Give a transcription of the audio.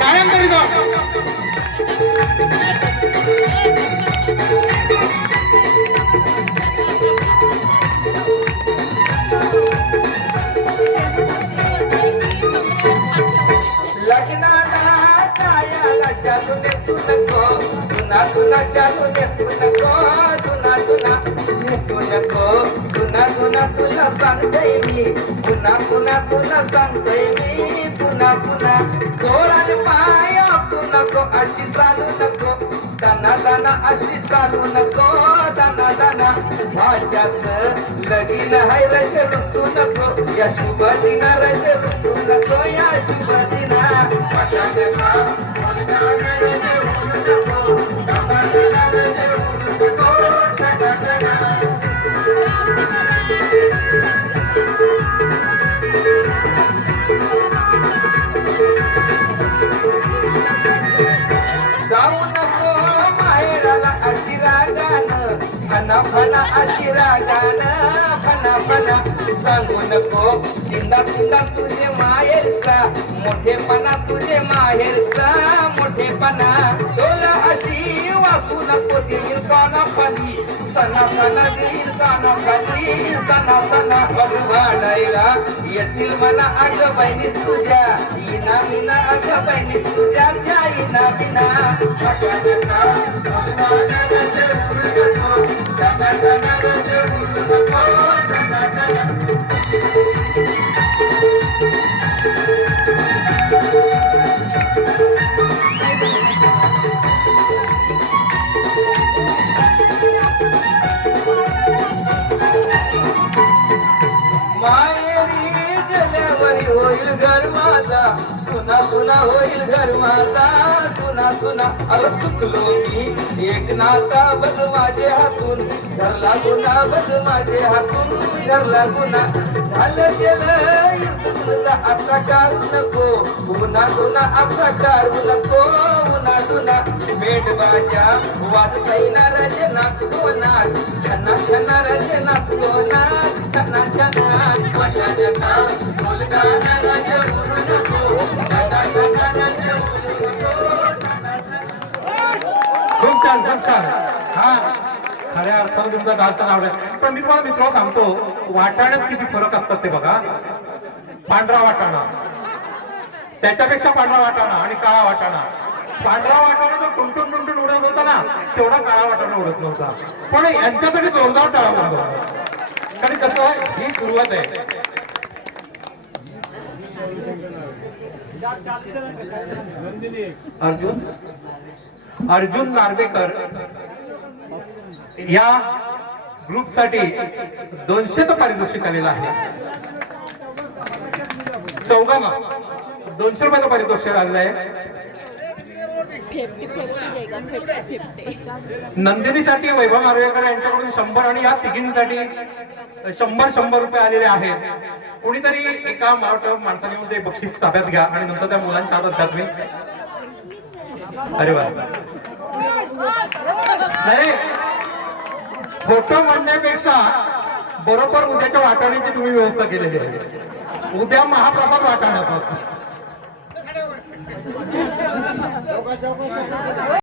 कायम करीत शालू नेसू नको जुना जुना शालू नेसू नको जुना जुना नेसू नको जुना जुना तुला सांगतोय मी पुन्हा पुन्हा तुला सांगतोय मी पुन्हा पुन्हा जोराने पाय आपटू नको अशी चालू नको दाना दाना अशी चालू नको दाना दाना भाच्याच लगीन हाय रज रुसू नको या शुभ दिना रज रुसू नको या शुभ दिना जाऊ नको माहेराला अशी रागानं फना फना अशी रागानं फना फना सांगू नको चिंदा चिंदा तुझे माहेरचा मोठेपणा तुझे माहेरचा मोठेपणा डोला अशी वाचू नको देईल काना खाली सणा सणा देईल काना खाली सणा सणा वाढायला येतील मला अग बहिणीस तुझ्या इना विना अग बहिणीस तुझ्या त्या इना विना मायरी गेल्यावरी होईल घर माझा पुन्हा पुन्हा होईल घर माझा पुन्हा पुन्हा अरे चुकलो मी एक नाता बघ माझे हातून धरला गुन्हा बघ माझे हातून धरला गुन्हा झालं गेलं तुला आता काढू नको पुन्हा पुन्हा आता काढू नको पुन्हा पुन्हा भेट बाजा वाजता रजे नाचतो नाच छना छना रजे नाचतो नाच छना छना वाटा जगा बोलगाना रजे बोलू नको दादा दादा रजे बोलू खूप छान हा खऱ्या अर्थानं तुमचा डालचा नाव आहे. पण मी तुम्हाला मित्र सांगतो वाटाण्यात किती फरक असतात ते बघा. पांढरा वाटाणा त्याच्यापेक्षा पांढरा वाटाणा आणि काळा वाटाणा. पांढरा वाटाणा जो टुंटून टुंटून उडत होता ना तेवढा काळा वाटाणा उडत नव्हता. पण यांच्यासाठी जोरदार टाळा म्हणतो कारण कसं आहे ही सुरुवात आहे. अर्जुन नार्वेकर या ग्रुपसाठी 200चं पारितोषिक आलेलं आहे. चौघांना 200 रुपयाचं पारितोषिक आलेलं आहे. नंदिनीसाठी वैभव नार्वेकर यांच्याकडून 100 आणि या तिघींसाठी 100 रुपये आलेले आहेत. कोणीतरी एका मराठा माणसाने येऊन ते बक्षीस ताब्यात घ्या आणि नंतर त्या मुलांच्या हातात द्या तुम्ही. अरे वा नाही फोटो म्हणण्यापेक्षा बरोबर उद्याच्या वाटाण्याची तुम्ही व्यवस्था केलेली आहे. उद्या महाप्रसाद वाटाण्याचा